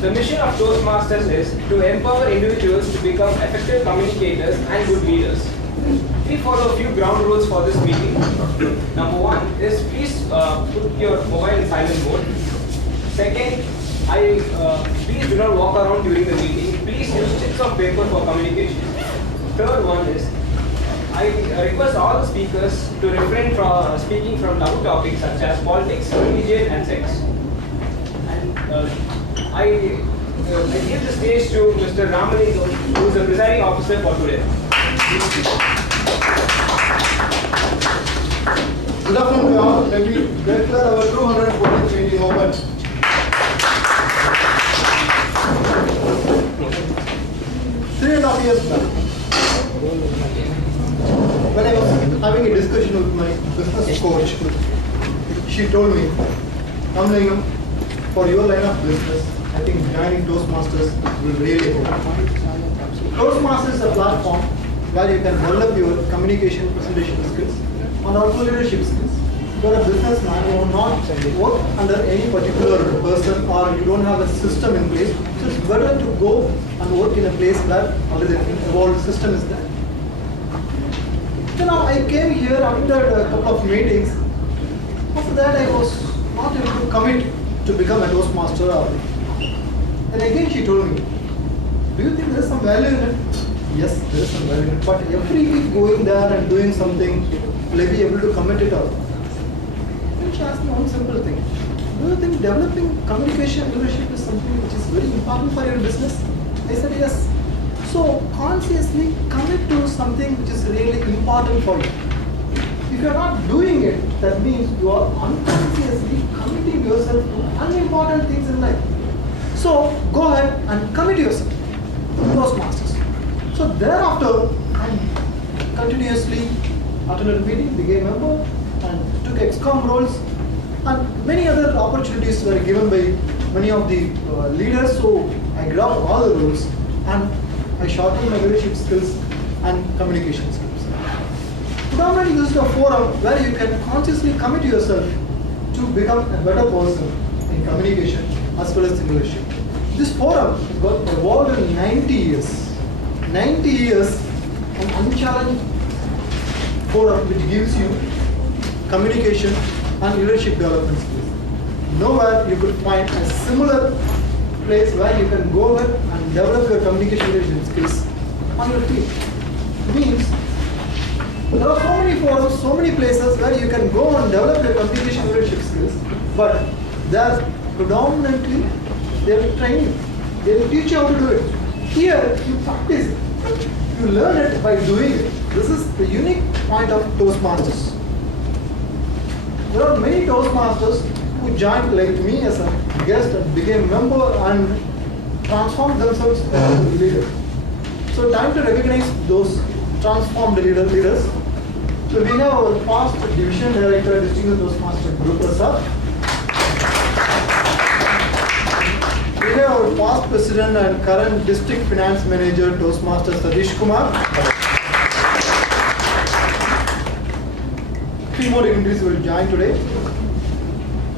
The mission of Toastmasters is to empower individuals to become effective communicators and good leaders. We follow a few ground rules for this meeting. Number one is please put your mobile in silent mode. Second, please do not walk around during the meeting. Please use chips of paper for communication. Third one is I request all the speakers to refrain from speaking from taboo topics such as politics, religion, and sex. And I give the stage to Mr. Ramalingam, who is the presiding officer for today. Good afternoon, all. Let me declare our 214th meeting open. Three and a half years back, when I was having a discussion with my business coach, she told me, Ramalingam, for your line of business, I think joining Toastmasters will really help. Toastmasters is a platform where you can develop your communication, presentation skills, and also leadership skills. You are a businessman, you will not work under any particular person, or you don't have a system in place. So it's better to go and work in a place where already the evolved system is there. Then I came here after a couple of meetings. After that, I was not able to commit to become a Toastmaster. And again she told me, do you think there is some value in it? Yes, there is some value in it. But every week going there and doing something, will I be able to commit it up? Then she asked me one simple thing. Do you think developing communication leadership is something which is very important for your business? I said yes. So consciously commit to something which is really important for you. If you are not doing it, that means you are unconsciously committing yourself to unimportant things in life. So go ahead and commit yourself to Toastmasters. So thereafter, I continuously attended a meeting, became a member, and took XCOM roles, and many other opportunities were given by many of the leaders. So I grabbed all the roles, and I sharpened my leadership skills and communication skills. Predominantly, this is a forum where you can consciously commit yourself to become a better person in communication as well as in leadership. This forum got evolved in 90 years. 90 years, an unchallenged forum which gives you communication and leadership development skills. Nowhere you could find a similar place where you can go ahead and develop your communication leadership skills on your team. Means there are so many forums, so many places where you can go and develop your communication leadership skills, but there predominantly they will train you. They will teach you how to do it. Here you practice it. You learn it by doing it. This is the unique point of Toastmasters. There are many Toastmasters who joined like me as a guest and became a member and transformed themselves into a leader. So time to recognize those transformed leaders. So we have our past division director, Distinguished Toastmaster Guru Prasad. We have our past president and current district finance manager, Toastmaster Sadish Kumar. Three more dignitaries will join today.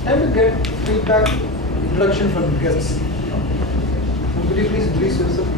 And to get feedback, introduction from the guests. Could you please introduce yourself?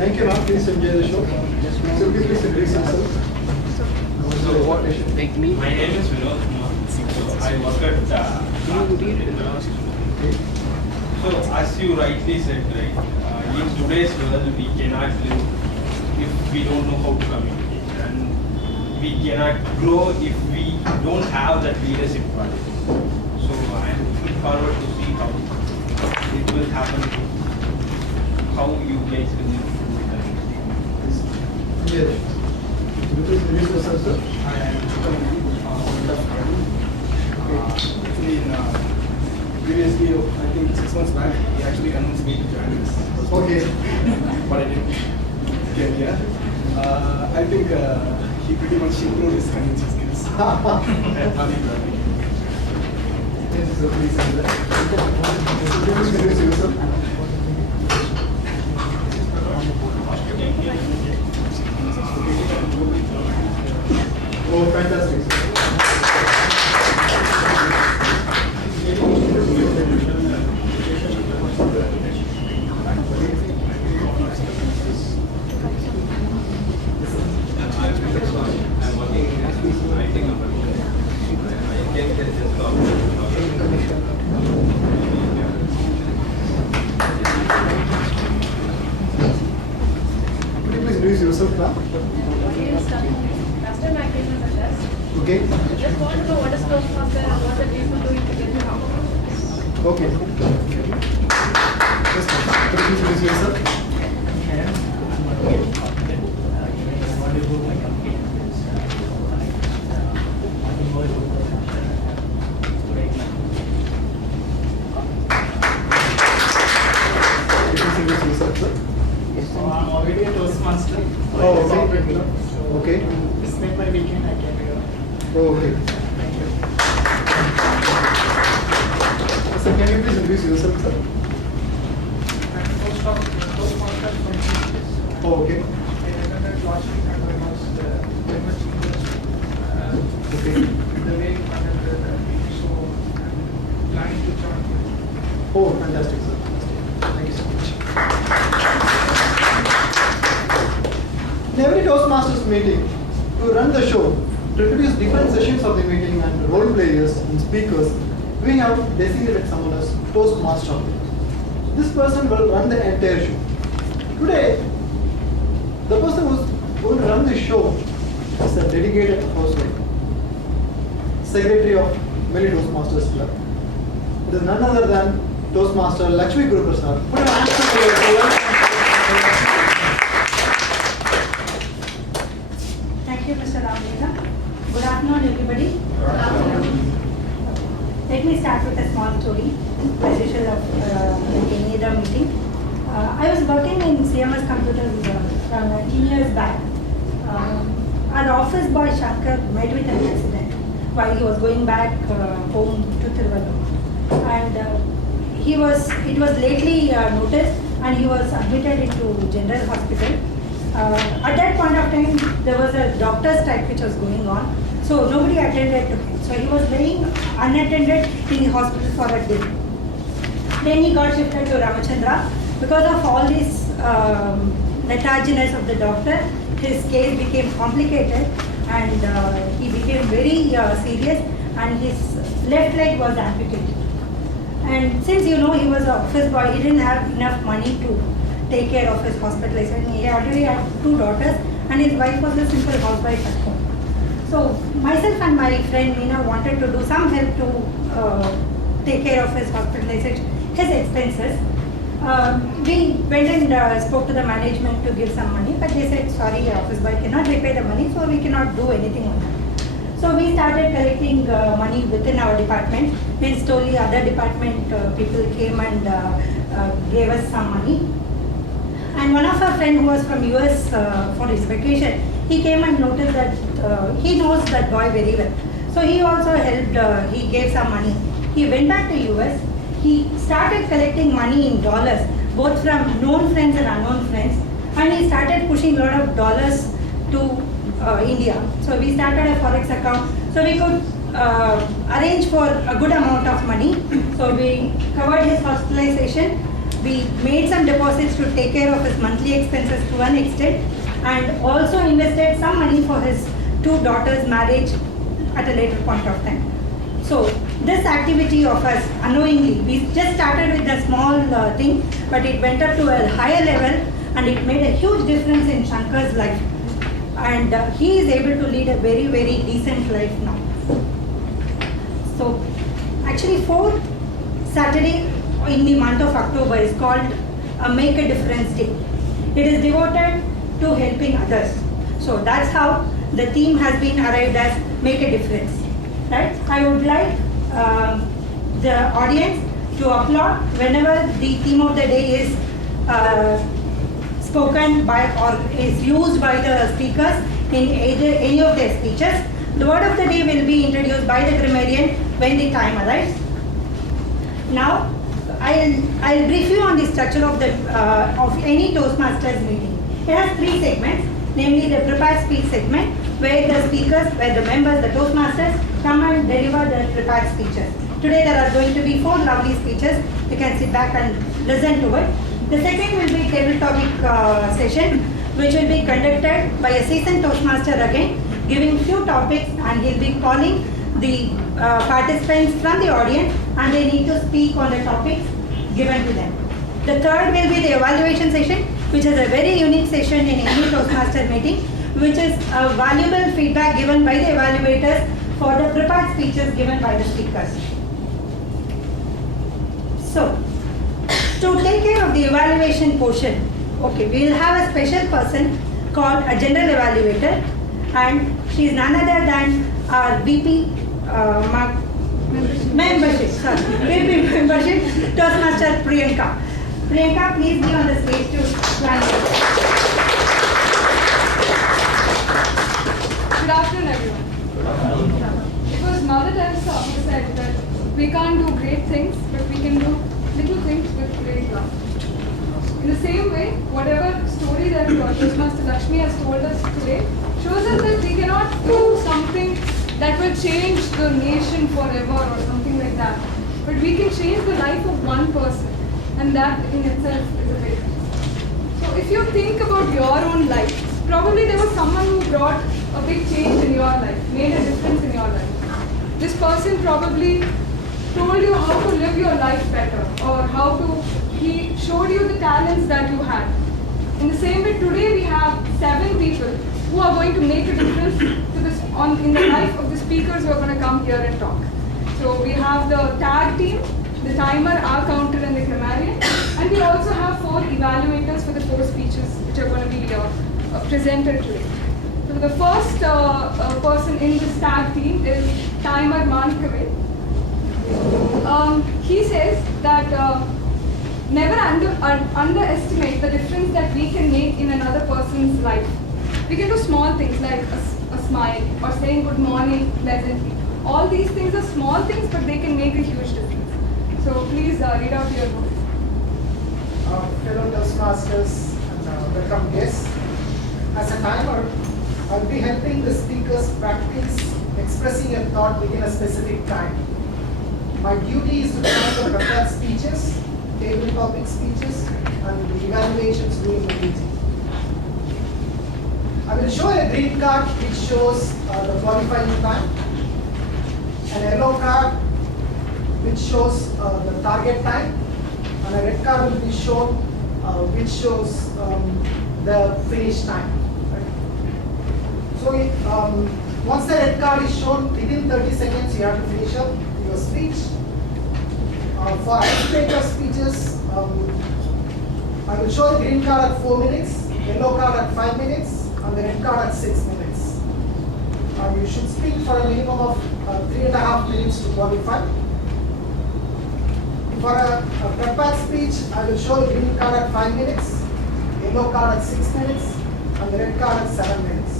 Thank you, ma'am. Please enjoy the show. So please introduce yourself. My name is Vinod Kumar. So I work at So as you rightly said, right, in today's world we cannot live if we don't know how to communicate, and we cannot grow if we don't have that leadership quality. So I am looking forward to see how it will happen, how you guys will improve the Yes. Could you please introduce yourself, sir? I am actually previously, I think 6 months back, he actually convinced me to join this. Okay. But I didn't get here. I think he pretty much improved his convincing skills. Yes, sir, please say that. Could you please introduce yourself? Oh, fantastic. I'm working in IT company. I can get this job. Could you please introduce yourself, ma'am? My name is Last time I came as a guest. Okay. I just want to know what is Toastmaster and what are people doing to get to know. Okay. Yes, ma'am. Could you please introduce yourself? Could you please introduce yourself, sir? So I'm already a Toastmaster. Oh, So, okay. Okay. This made my weekend. I came here. Oh, okay. Thank you. Sir, can you please introduce yourself, sir? I'm Toastmaster from Texas. Oh, okay. I attended last week and I was very much impressed. Okay. The way you conducted the meeting. So I'm planning to join you. Oh, fantastic, sir. Thank you so much. In every Toastmasters meeting, to run the show, to introduce different sessions of the meeting and role players and speakers, we have designated someone as Toastmaster. This person will run the entire show. Today, the person who's going to run the show is a dedicated housewife, secretary of many Toastmasters Club. It is none other than Toastmaster Lakshmi Guru Prasad. Put your hands together. Thank you, Mr. Ramlila. Good afternoon, everybody. Let me start with a small story, as usual of any other meeting. I was working in CMS Computers around 19 years back. Our office boy Shankar met with an accident while he was going back home to Tiruvallur. And it was lately noticed and he was admitted into General Hospital. At that point of time, there was a doctor's strike which was going on, so nobody attended to him. So he was laying unattended in the hospital for a day. Then he got shifted to Ramachandra. Because of all this letharginess of the doctor, his case became complicated and he became very serious and his left leg was amputated. And since he was an office boy, he didn't have enough money to take care of his hospitalization. He already had 2 daughters and his wife was a simple housewife at home. So myself and my friend Meena wanted to do some help to take care of his hospitalization, his expenses. We went and spoke to the management to give some money, but they said, sorry, office boy cannot repay the money, so we cannot do anything on that. So we started collecting money within our department. Then slowly other department people came and gave us some money. And one of our friends who was from US for his vacation, he came and noticed that he knows that boy very well. So he also helped, he gave some money. He went back to US. He started collecting money in dollars, both from known friends and unknown friends. And he started pushing a lot of dollars to India. So we started a forex account so we could arrange for a good amount of money. So we covered his hospitalization. We made some deposits to take care of his monthly expenses to an extent and also invested some money for his 2 daughters' marriage at a later point of time. So this activity of us unknowingly, we just started with a small thing, but it went up to a higher level and it made a huge difference in Shankar's life. And he is able to lead a very, very decent life now. So actually 4th Saturday in the month of October is called a Make a Difference Day. It is devoted to helping others. So that's how the theme has been arrived as make a difference, right? I would like the audience to applaud whenever the theme of the day is spoken by or is used by the speakers in either any of their speeches. The word of the day will be introduced by the grammarian when the time arrives. Now, I'll brief you on the structure of any Toastmasters meeting. It has 3 segments, namely the prepared speech segment, where the members, the Toastmasters, come and deliver the prepared speeches. Today there are going to be 4 lovely speeches. You can sit back and listen to it. The second will be table topic session, which will be conducted by a seasoned Toastmaster again, giving few topics, and he'll be calling the participants from the audience, and they need to speak on the topics given to them. The third will be the evaluation session, which is a very unique session in any Toastmaster meeting, which is a valuable feedback given by the evaluators for the prepared speeches given by the speakers. So, to take care of the evaluation portion, okay, we will have a special person called a general evaluator, and she is none other than our VP membership, Toastmaster Priyanka. Priyanka, please be on the stage to plan. Good afternoon, everyone. It was Mother Teresa who said that we can't do great things, but we can do little things with great love. In the same way, whatever story that Toastmaster Lakshmi has told us today shows us that we cannot do something that will change the nation forever or something like that. But we can change the life of one person, and that in itself is a big thing. So if you think about your own life, probably there was someone who brought a big change in your life, made a difference in your life. This person probably told you how to live your life better, or he showed you the talents that you had. In the same way, today we have 7 people who are going to make a difference in the life of the speakers who are going to come here and talk. So we have the tag team, the timer, our counter, and the grammarian, and we also have 4 evaluators for the 4 speeches which are going to be presented today. So the first person in this tag team is Timer Mankave. He says that never underestimate the difference that we can make in another person's life. We can do small things like a smile or saying good morning pleasantly. All these things are small things, but they can make a huge difference. So please read out your book. Fellow Toastmasters and welcome guests. As a timer, I'll be helping the speakers practice expressing a thought within a specific time. My duty is to plan the prepared speeches, table topic speeches, and the evaluations during the meeting. I will show a green card which shows the qualifying time, an yellow card which shows the target time, and a red card will be shown which shows the finish time. Right? So once the red card is shown, within 30 seconds you have to finish up your speech. For icebreaker speeches, I will show the green card at 4 minutes, yellow card at 5 minutes, and the red card at 6 minutes. You should speak for a minimum of 3.5 minutes to qualify. For a prepared speech, I will show the green card at 5 minutes, yellow card at 6 minutes, and the red card at 7 minutes.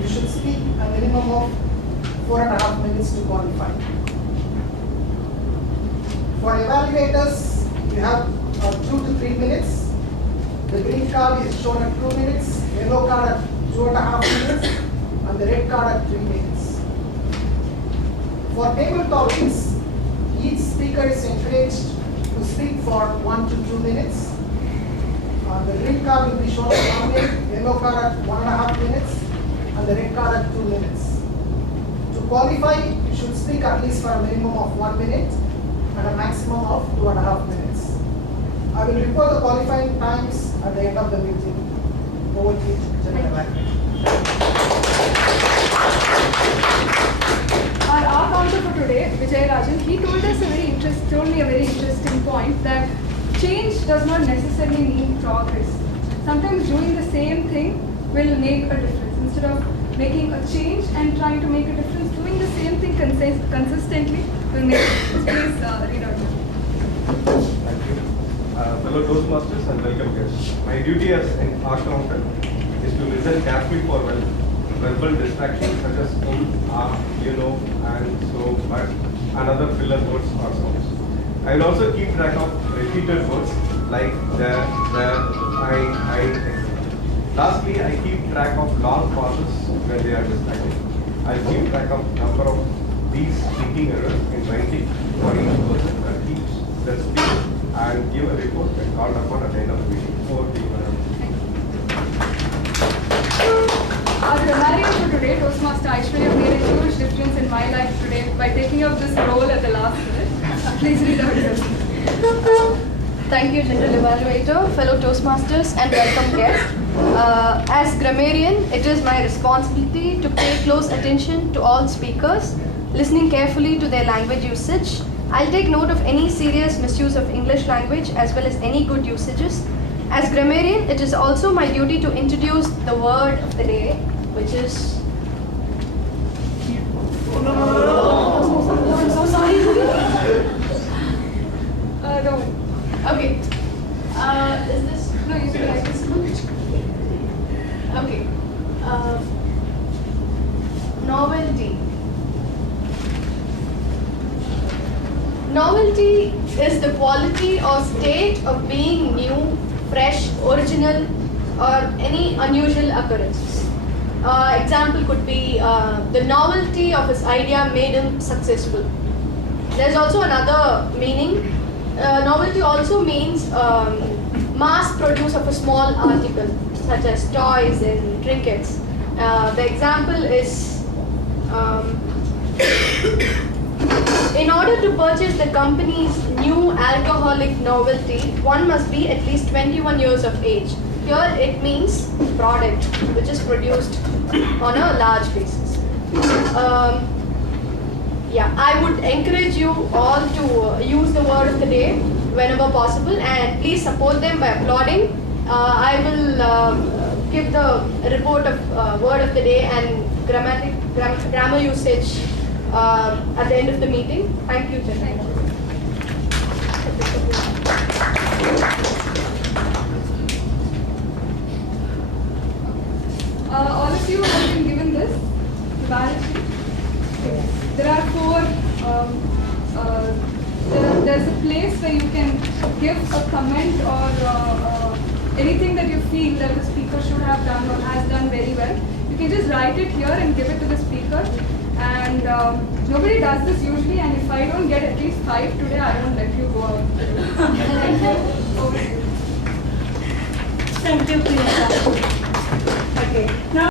You should speak a minimum of 4.5 minutes to qualify. For evaluators, you have 2 to 3 minutes. The green card is shown at 2 minutes, yellow card at 2.5 minutes, and the red card at 3 minutes. For table topics, each speaker is encouraged to speak for 1 to 2 minutes. The green card will be shown at 1 minute, yellow card at 1.5 minutes, and the red card at 2 minutes. To qualify, you should speak at least for a minimum of 1 minute and a maximum of 2.5 minutes. I will report the qualifying times at the end of the meeting. Over to you, General Evaluator. Our counter for today, Vijay Rajan, he told me a very interesting point that change does not necessarily mean progress. Sometimes doing the same thing will make a difference. Instead of making a change and trying to make a difference, doing the same thing consistently will make a difference. Please read out. Thank you. Fellow Toastmasters and welcome guests. My duty as an accountant is to listen carefully for verbal distractions such as you know, and so, but, and other filler words or sounds. I will also keep track of repeated words like there, I, etc. Lastly, I keep track of long pauses when they are distracted. I keep track of number of these speaking errors in writing for each person that keeps their speech and give a report when called upon at the end of the meeting. Over to you, madam. Our grammarian for today, Toastmaster Aishwarya, made a huge difference in my life today by taking up this role at the last minute. Please read out your Thank you, General Evaluator, fellow Toastmasters, and welcome guests. As grammarian, it is my responsibility to pay close attention to all speakers, listening carefully to their language usage. I'll take note of any serious misuse of English language as well as any good usages. As grammarian, it is also my duty to introduce the word of the day, which is... I'm so sorry. No. Okay. Is this... No, you can write this. Okay. Novelty. Novelty is the quality or state of being new, fresh, original, or any unusual occurrences. Example could be the novelty of his idea made him successful. There's also another meaning. Novelty also means mass produce of a small article, such as toys and trinkets. The example is, in order to purchase the company's new alcoholic novelty, one must be at least 21 years of age. Here it means product, which is produced on a large basis. Yeah, I would encourage you all to use the word of the day whenever possible, and please support them by applauding. I will give the report of word of the day and grammar usage at the end of the meeting. Thank you, Jen. Thank you. All of you have been given this, the balance sheet. There are four, there's a place where you can give a comment or anything that you feel that the speaker should have done or has done very well. You can just write it here and give it to the speaker. And nobody does this usually, and if I don't get at least 5 today, I won't let you go out. Thank you. Over to you. Thank you, Priya.